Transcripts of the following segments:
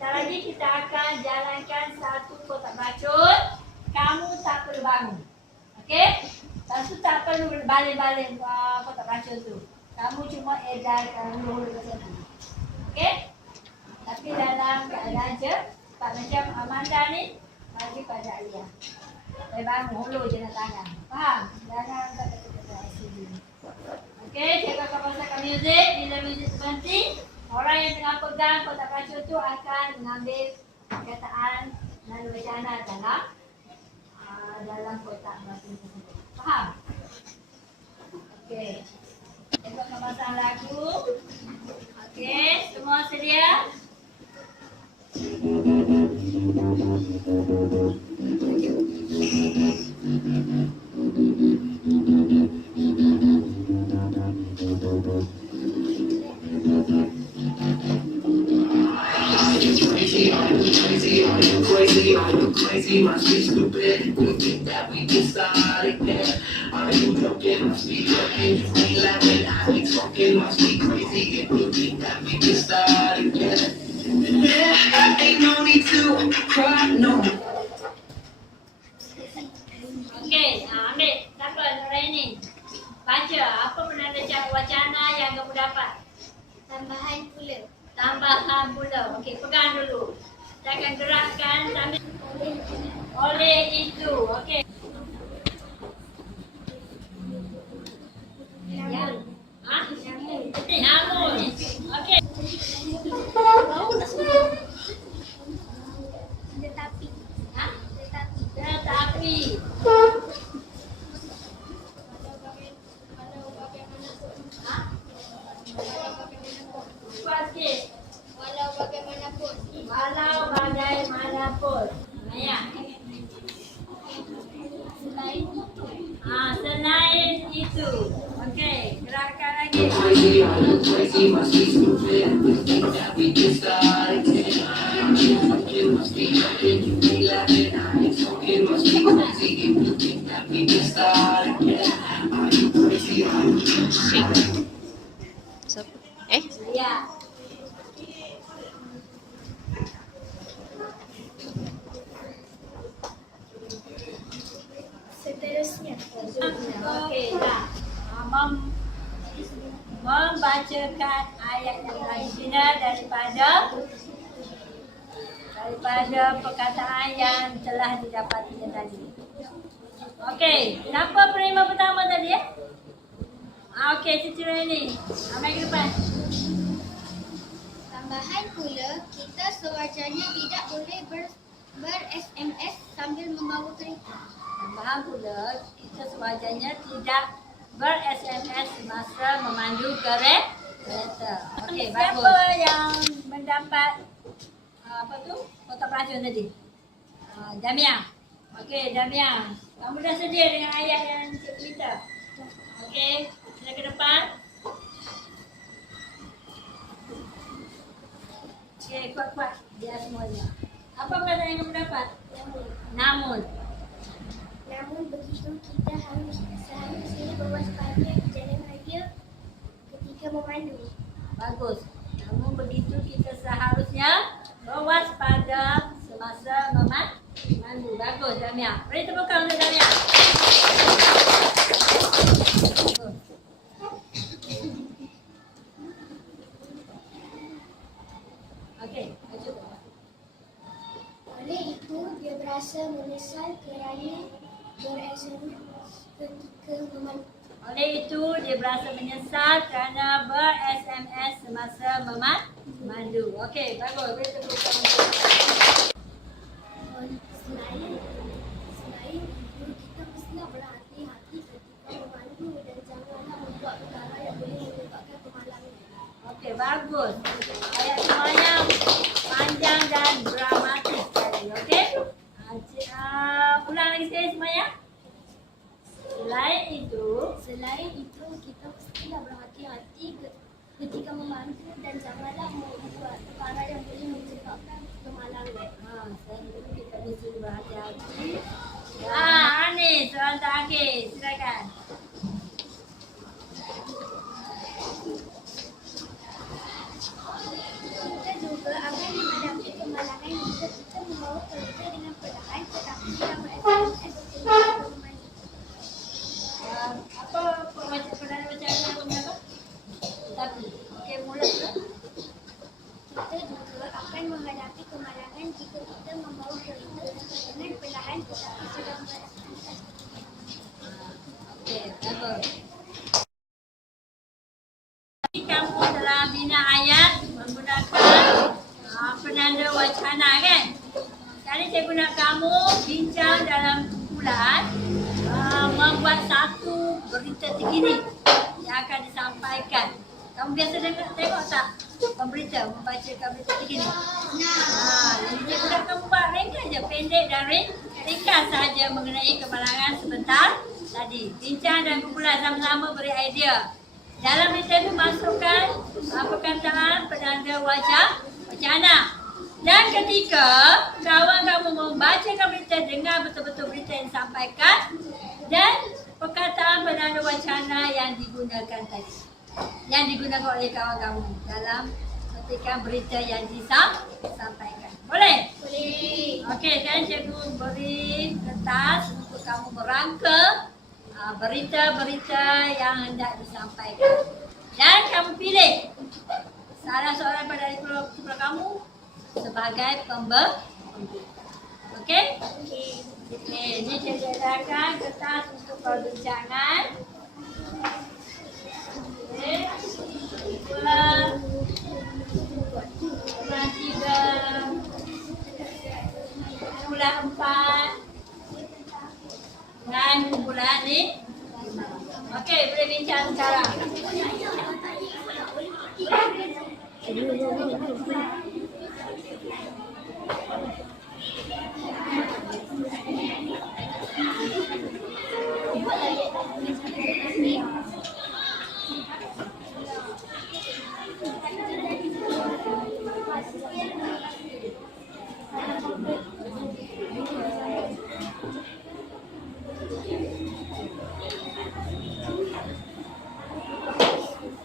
Sebentar lagi kita akan jalankan satu kotak racun. Kamu tak perlu bangun. Okey? Lepas tu tak perlu balik-balik kotak racun tu. Kamu cuma edarkan hulu-hulu ke sana. Okey? Tapi dalam keadaan cepat macam Amanda ni, bagi pada Alia. Saya bangun hulu je nak tangan. Faham? Jangan kata-kata sini. Okey, cikgu akan pasangkan muzik. Bila muzik berhenti, orang yang tengah pegang kotak racun tu akan mengambil perkataan lalu bencana dalam kotak racun tersebut. Faham? Okey. Cikgu akan pasang lagu. Okey, semua sedia? Crazy, must be stupid. We think that we can start again. Are you joking? Must be joking. We laughing, I be talking. Must be crazy. If you think that we can start again. Yeah, ain't no need to cry, no. Okey, ambil. Siapa orang ini? Baca. Apa penanda wacana yang kamu dapat? Tambahan pula. Tambahan pula. Okey, pegang dulu. Saya akan gerakkan sambil oleh itu. Okey. Yang. Ha? Namun. Okey. Tetapi. Ha? Tetapi. Tetapi. Ha? Kuat sikit. Walau bagaimanapun. Walau bagaimanapun. Ayah. Selain itu. Selain itu. Okey, gerakkan lagi. Crazy, are you crazy? Must be stupid. We think that we can start again. Are you joking? Must be joking. You be laughing, I be talking. Must be crazy. If you think that we can start again. Are you crazy? Are you crazy? Ya. Seterusnya. Okey, dah. Membacakan ayat yang tradisional daripada perkataan yang telah didapatinya tadi. Okey, siapa penerima pertama tadi ya? Okey, Cici Raini. Ambil ke depan. Tambahan pula, kita sewajarnya tidak boleh ber-SMS sambil membawa kereta. Tambahan pula, kita sewajarnya tidak ber-SMS semasa memandu kereta. Okey, bagus. Siapa yang mendapat kotak racun tadi? Jamia. Okey, Jamia. Kamu dah sedia dengan ayat yang cikgu minta? Okey, sila ke depan. Okey, kuat-kuat dia semuanya. Apa perkataan yang kamu dapat? Namun. Namun begitu, kita harus seharusnya berwaspada di jalan raya ketika memandu. Bagus. Namun begitu kita seharusnya berwaspada semasa memandu. Bagus, Jamia. Beri tepukan untuk Jamia. Bagus. Okey, baca tu. Oleh itu, dia berasa menyesal kerana ber-SMS ketika memandu. Oleh itu, dia berasa menyesal kerana ber-SMS semasa memandu. Okey, bagus. Beri tepukan untuk Selain itu, kita mestilah berhati-hati ketika memandu dan janganlah membuat perkara yang boleh menyebabkan kemalangan. Okey, bagus. Ayat semuanya panjang dan dramatis sekali. Okey? Ulang lagi sekali semuanya. Selain itu, kita mestilah berhati-hati ketika memandu dan janganlah membuat perkara yang boleh menyebabkan kemalangan. Selain itu kita mesti berhati-hati. Anis, soalan terakhir. Silakan. Kita juga akan menghadapi kemalangan membawa kereta dengan perlahan tetapi tidak ber-SMS ketika memandu. Apa pernah baca apa? Tapi, okey, mula dulu. Kita juga akan menghadapi kemalangan jika kita membawa kereta dengan perlahan tetapi tidak ber-SMS. Okey, bagus. Kamu telah bina ayat menggunakan penanda wacana kan? Sekarang saya guna kamu bincang dalam kumpulan membuat satu berita terkini yang akan disampaikan. Kamu biasa tengok tak pemberita membacakan berita terkini? Jadi saya guna kamu buat ringkas je, pendek dan ringkas saja mengenai kemalangan sebentar tadi. Bincang dan kumpulan sama-sama beri idea. Dalam berita itu masukkan perkataan penanda wacana. Dan ketika kawan kamu membacakan berita, dengar betul-betul berita yang disampaikan dan perkataan penanda wacana yang digunakan tadi. Yang digunakan oleh kawan kamu dalam petikan berita yang disampaikan. Boleh? Boleh. Okey, sekarang cikgu beri kertas untuk kamu merangka berita-berita yang hendak disampaikan. Dan kamu pilih salah seorang pada kumpulan kamu sebagai pemberita. Okey? Okey, ini saya sediakan kertas untuk perbincangan. Okey. Kumpulan 3. Kumpulan 4. Dan kumpulan ni. Okey, boleh bincang sekarang.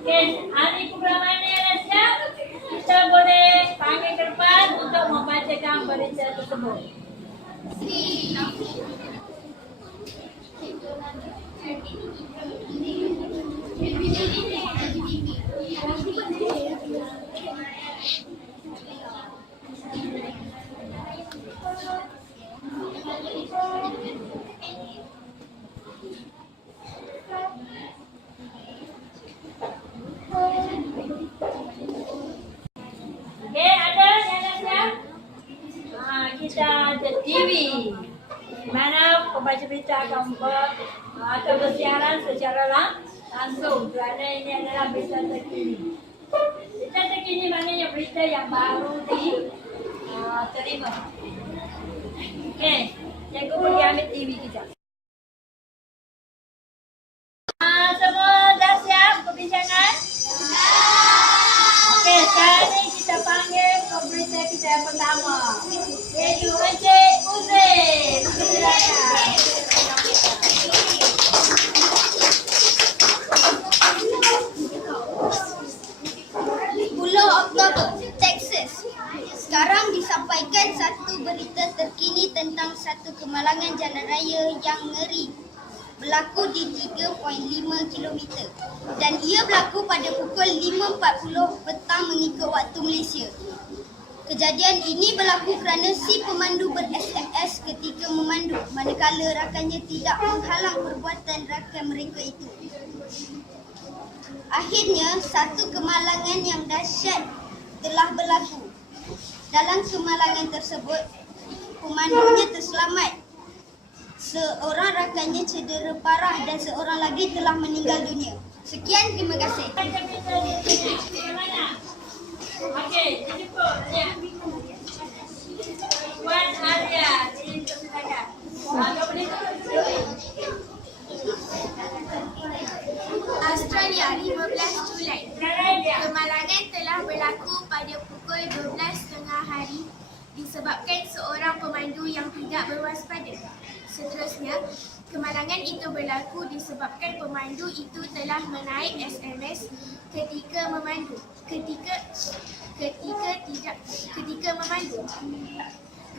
Okey, hari kumpulan mana yang dah siap? Kita boleh panggil ke depan untuk membacakan berita tersebut. Okey, ada yang dah siap? Kita ada TV. Di mana pembaca berita akan bersiaran secara langsung. Kerana ini adalah berita terkini. Berita terkini maknanya berita yang baru diterima. Okey, cikgu pergi ambil TV kita. Semua dah siap perbincangan? Okey, sekarang ni kita panggil pemberita kita yang pertama. Iaitu Encik Uzair. Silakan. 10 Oktober, Texas. Sekarang disampaikan satu berita terkini tentang satu kemalangan jalan raya yang ngeri. Berlaku di 3.5 km dan ia berlaku pada pukul 5.40 petang mengikut waktu Malaysia. Kejadian ini berlaku kerana si pemandu ber-SMS ketika memandu manakala rakannya tidak menghalang perbuatan rakan mereka itu. Akhirnya, satu kemalangan yang dahsyat telah berlaku. Dalam kemalangan tersebut, pemandunya terselamat. Seorang rakannya cedera parah dan seorang lagi telah meninggal dunia. Sekian, terima kasih. Okey, cukup. Puan Arya, silakan. Kau boleh Australia, 15 Julai. Kemalangan telah berlaku pada pukul 12.30 hari disebabkan seorang pemandu yang tidak berwaspada. Seterusnya, kemalangan itu berlaku disebabkan pemandu itu telah menaik SMS ketika memandu. Ketika memandu.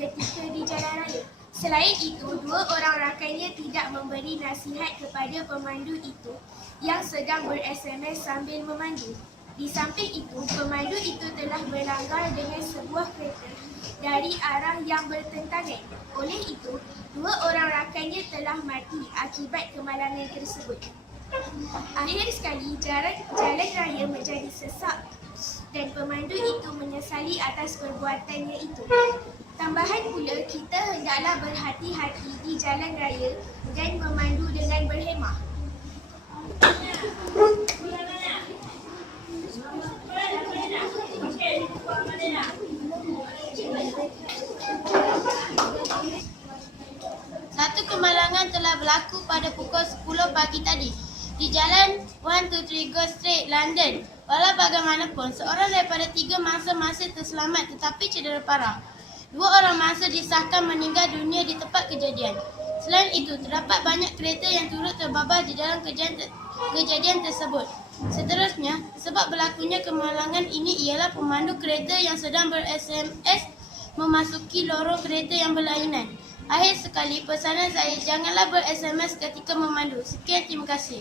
ketika di jalan raya. Selain itu, 2 orang rakannya tidak memberi nasihat kepada pemandu itu yang sedang ber-SMS sambil memandu. Di samping itu, pemandu itu telah berlanggar dengan sebuah kereta dari arah yang bertentangan. Oleh itu, 2 orang rakannya telah mati akibat kemalangan tersebut. Akhir sekali, jalan raya menjadi sesak dan pemandu itu menyesali atas perbuatannya itu. Tambahan pula, kita hendaklah berhati-hati di jalan raya dan memandu dengan berhemah. Satu kemalangan telah berlaku pada pukul 10 pagi tadi di Jalan 123 Go Street, London. Walau bagaimanapun, seorang daripada 3 mangsa masih terselamat tetapi cedera parah. 2 orang mangsa disahkan meninggal dunia di tempat kejadian. Selain itu, terdapat banyak kereta yang turut terbabar di dalam kejadian tersebut. Seterusnya, sebab berlakunya kemalangan ini ialah pemandu kereta yang sedang ber-SMS memasuki lorong kereta yang berlainan. Akhir sekali, pesanan saya, janganlah ber-SMS ketika memandu. Sekian, terima kasih.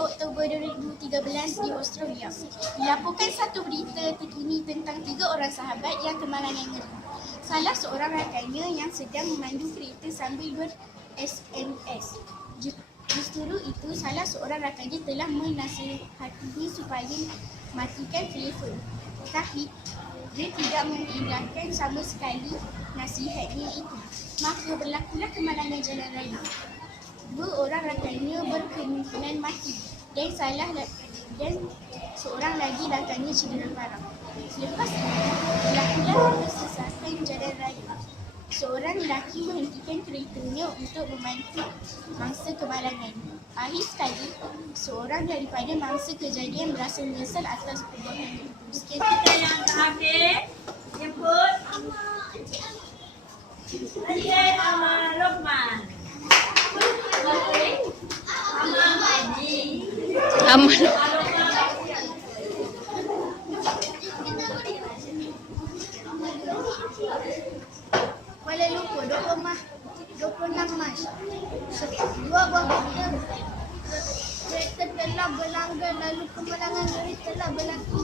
Oktober 2013 di Australia. Dilaporkan satu berita terkini tentang 3 orang sahabat yang kemalangan ngeri. Salah seorang rakannya yang sedang memandu kereta sambil ber-SMS. Justru itu, salah seorang rakannya telah menasihatinya supaya matikan telefon. Tetapi, dia tidak mengindahkan sama sekali nasihatnya itu. Maka berlakulah kemalangan jalan raya. 2 orang rakannya berkemungkinan mati dan seorang lagi rakannya cedera parah. Selepas itu, berlakulah kesesakan jalan raya. Seorang lelaki menghentikan keretanya untuk membantu mangsa kemalangan. Akhir sekali, seorang daripada mangsa kejadian berasa menyesal atas perbuatan itu. Sekian. Kita yang terakhir, jemput Encik Lokman. Kuala Lumpur, 26 Mac. 2 buah kereta telah berlanggar lalu kemalangan ngeri telah berlaku.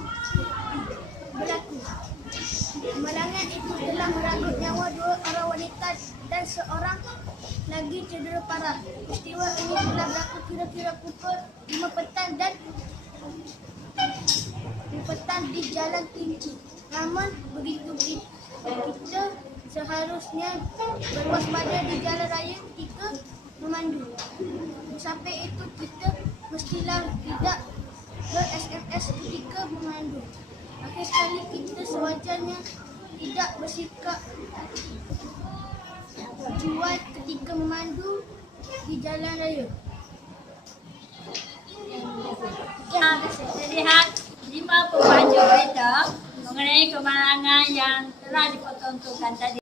Kemalangan itu telah merenggut nyawa 2 orang wanita dan seorang lagi cedera parah. Peristiwa ini telah berlaku kira-kira pukul 5 petang di Jalan Kinci. Namun begitu kita seharusnya berwaspada di jalan raya ketika memandu. Sampai itu kita mestilah tidak ber-SMS ketika memandu. Akhir sekali kita sewajarnya tidak bersikap jual ketika memandu di jalan raya. Kita lihat 5 pemacu berita mengenai kemalangan yang telah dipertontonkan tadi.